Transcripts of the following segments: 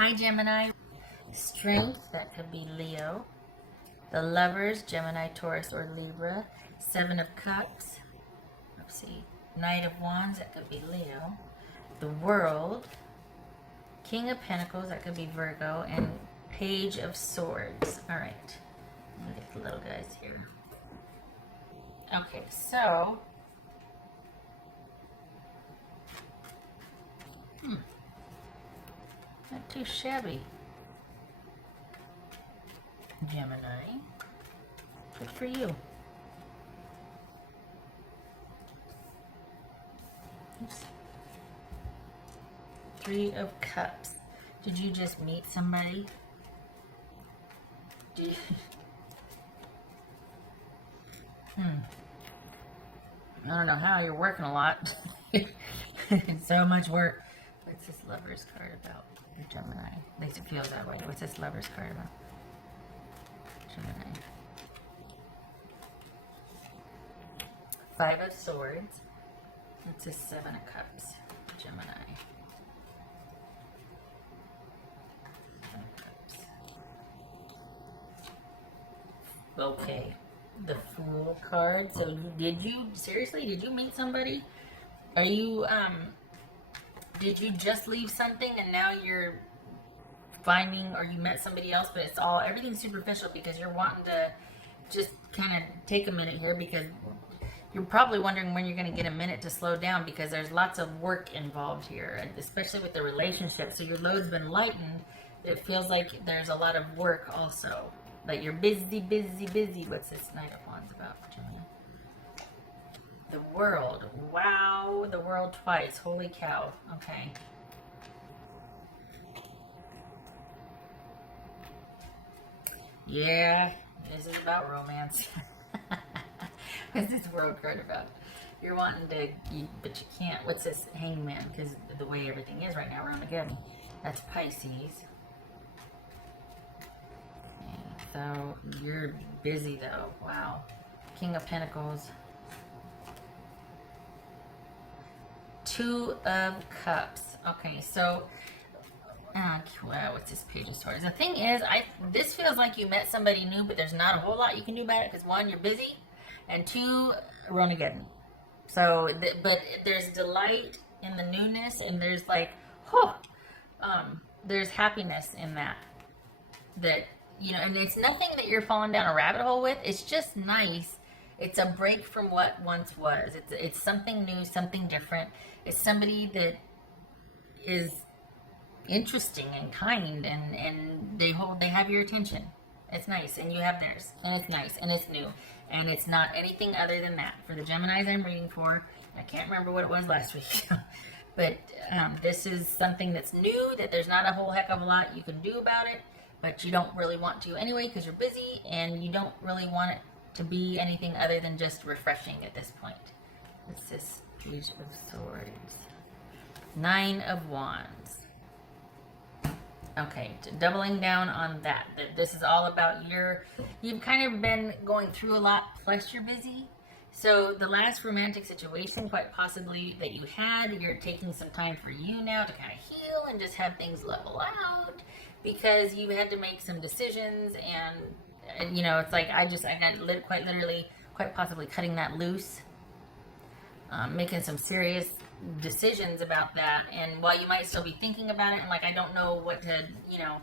Hi, Gemini. Strength, that could be Leo. The Lovers, Gemini, Taurus, or Libra. Seven of Cups. Let's see. Knight of Wands, that could be Leo. The World. King of Pentacles, that could be Virgo. And Page of Swords. All right. Let me get the little guys here. Okay, so... Not too shabby. Gemini. Good for you. Oops. Three of Cups. Did you just meet somebody? I don't know how, you're working a lot. So much work. What's this Lover's card about? Gemini. At least it feels that way. What's this Lover's card about? Gemini. Five of Swords. It's a Seven of Cups. Gemini. Seven of Cups. Okay. The Fool card. So did you, seriously, did you meet somebody? Are you, did you just leave something and now you're finding, or you met somebody else, but it's all, everything's superficial because you're wanting to just kind of take a minute here, because you're probably wondering when you're going to get a minute to slow down, because there's lots of work involved here, especially with the relationship. So your load's been lightened. It feels like there's a lot of work also. Like you're busy, busy, busy. What's this Knight of Wands about, Gemini? The World. Wow, the World twice. Holy cow. Okay. Yeah, this is about romance. What's this World card about? You're wanting to, but you can't. What's this Hangman? Because the way everything is right now, Armageddon. That's Pisces. Okay, so you're busy though. Wow. King of Pentacles. Two of Cups. Okay, so what's this Page of Swords? The thing is, this feels like you met somebody new, but there's not a whole lot you can do about it, because one, you're busy, and two, Armageddon. So, but there's delight in the newness, and there's like, there's happiness in that. That, you know, and it's nothing that you're falling down a rabbit hole with. It's just nice. It's a break from what once was. It's something new, something different. It's somebody that is interesting and kind, and they have your attention. It's nice, and you have theirs, and it's nice, and it's new, and it's not anything other than that. For the Geminis I'm reading for, I can't remember what it was last week, but this is something that's new, that there's not a whole heck of a lot you can do about it, but you don't really want to anyway because you're busy, and you don't really want it to be anything other than just refreshing at this point. What's this Page of Swords? Nine of Wands. Okay, doubling down on that. This is all about you've kind of been going through a lot, plus you're busy. So the last romantic situation, quite possibly, that you had, you're taking some time for you now to kind of heal and just have things level out, because you had to make some decisions, and you know, it's like I had quite literally, quite possibly cutting that loose, making some serious decisions about that. And while you might still be thinking about it, and like, I don't know what to, you know,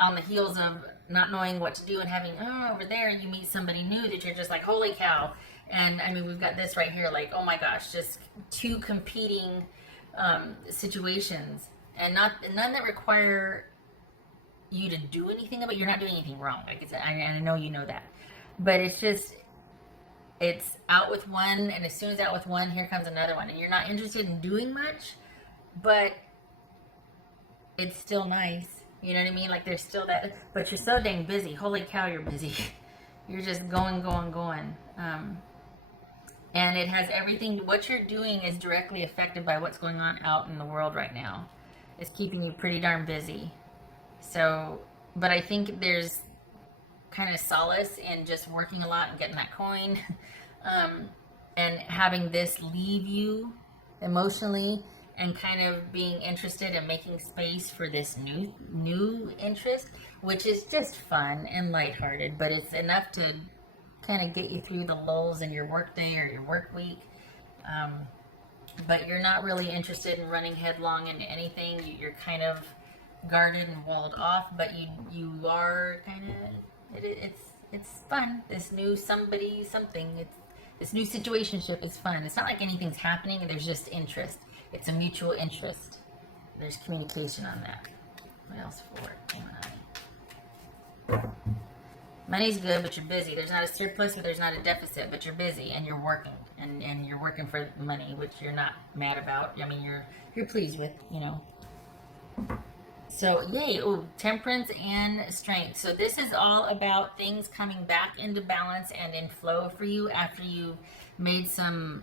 on the heels of not knowing what to do and having, over there you meet somebody new that you're just like, holy cow. And I mean, we've got this right here, like, oh my gosh, just two competing situations, and none that require you to do anything about it. You're not doing anything wrong. Like I know you know that, but it's just, it's out with one, and as soon as out with one, here comes another one, and you're not interested in doing much, but it's still nice. You know what I mean? Like there's still that, but you're so dang busy. Holy cow, you're busy. You're just going. And it has everything, what you're doing is directly affected by what's going on out in the world right now. It's keeping you pretty darn busy. So, but I think there's kind of solace in just working a lot and getting that coin, and having this leave you emotionally and kind of being interested and making space for this new interest, which is just fun and lighthearted, but it's enough to kind of get you through the lulls in your work day or your work week. But you're not really interested in running headlong into anything. You're kind of guarded and walled off, but you are kind of, it's fun. This new somebody something, this new situationship is fun. It's not like anything's happening. There's just interest. It's a mutual interest. There's communication on that. What else for Gemini? Money's good, but you're busy. There's not a surplus, but there's not a deficit, but you're busy and you're working, and you're working for money, which you're not mad about. I mean, you're pleased with, you know. So yay! Oh, temperance and strength. So this is all about things coming back into balance and in flow for you after you've made some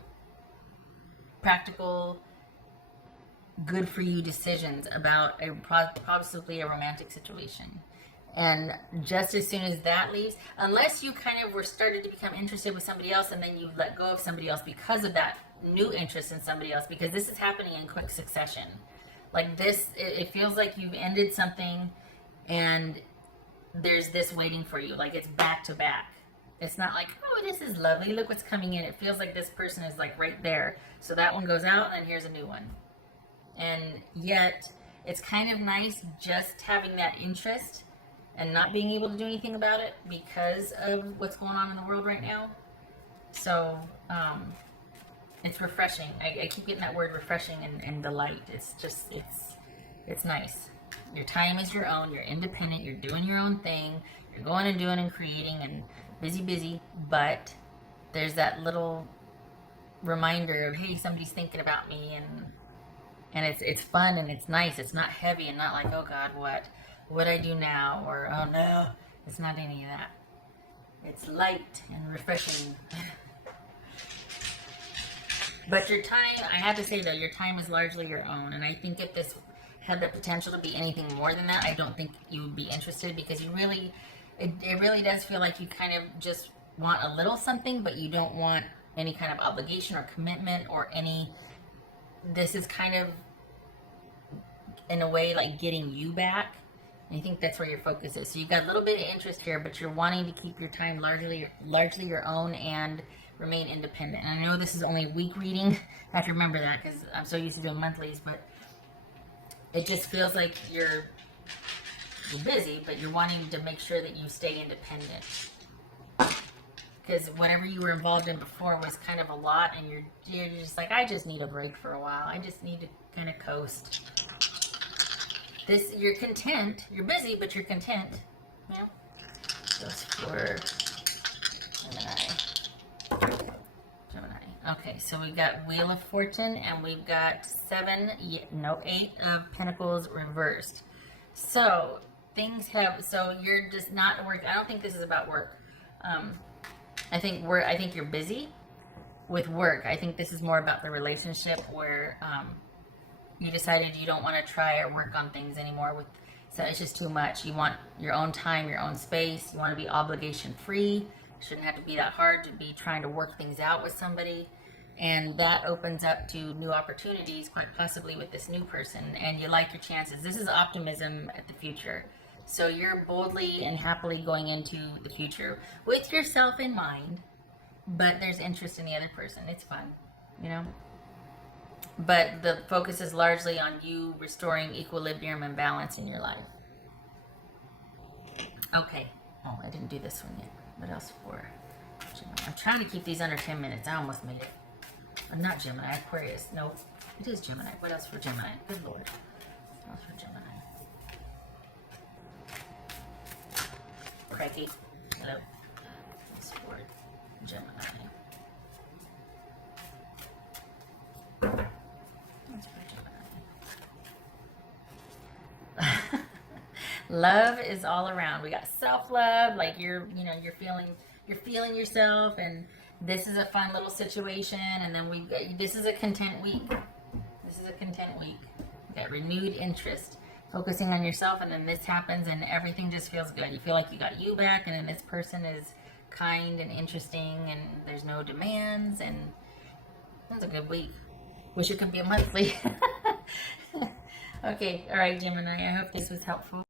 practical, good for you decisions about possibly a romantic situation. And just as soon as that leaves, unless you kind of were started to become interested with somebody else and then you let go of somebody else because of that new interest in somebody else, because this is happening in quick succession. Like this, it feels like you've ended something and there's this waiting for you. Like it's back to back. It's not like, oh, this is lovely, look what's coming in. It feels like this person is like right there. So that one goes out and then here's a new one. And yet it's kind of nice just having that interest and not being able to do anything about it because of what's going on in the world right now. So it's refreshing. I keep getting that word refreshing and delight. It's just, it's nice. Your time is your own. You're independent. You're doing your own thing. You're going and doing and creating and busy, but there's that little reminder of, hey, somebody's thinking about me, and it's fun and it's nice. It's not heavy and not like, oh God, what I do now, or oh no, it's not any of that. It's light and refreshing. But your time, I have to say though, your time is largely your own, and I think if this had the potential to be anything more than that, I don't think you would be interested, because it really does feel like you kind of just want a little something, but you don't want any kind of obligation or commitment or any. This is kind of in a way like getting you back. I think that's where your focus is. So you've got a little bit of interest here, but you're wanting to keep your time largely your own and remain independent. And I know this is only a week reading. I have to remember that because I'm so used to doing monthlies, but it just feels like you're busy, but you're wanting to make sure that you stay independent. Because whatever you were involved in before was kind of a lot, and you're just like, I just need a break for a while. I just need to kind of coast. You're content. You're busy, but you're content. Yeah. Goes for Gemini. Okay, so we've got Wheel of Fortune, and we've got 8 of Pentacles reversed. So you're just not work. I don't think this is about work. I think you're busy with work. I think this is more about the relationship where you decided you don't want to try or work on things anymore. So it's just too much. You want your own time, your own space. You want to be obligation free. It shouldn't have to be that hard to be trying to work things out with somebody. And that opens up to new opportunities, quite possibly with this new person. And you like your chances. This is optimism at the future. So you're boldly and happily going into the future with yourself in mind, but there's interest in the other person. It's fun, you know? But the focus is largely on you restoring equilibrium and balance in your life. Okay. Oh, I didn't do this one yet. What else for Gemini? I'm trying to keep these under 10 minutes. I almost made it. Not Gemini, Aquarius. No, it is Gemini. What else for Gemini? Good Lord. What else for Gemini? Crikey. Hello. What's for Gemini? What's for Gemini? Love is all around. We got self-love, like you're feeling yourself, and this is a fun little situation. And then this is a content week. We got renewed interest, focusing on yourself, and then this happens and everything just feels good. You feel like you got you back, and then this person is kind and interesting, and there's no demands, and that's a good week. Wish it could be a monthly. Okay, all right, Gemini. I hope this was helpful.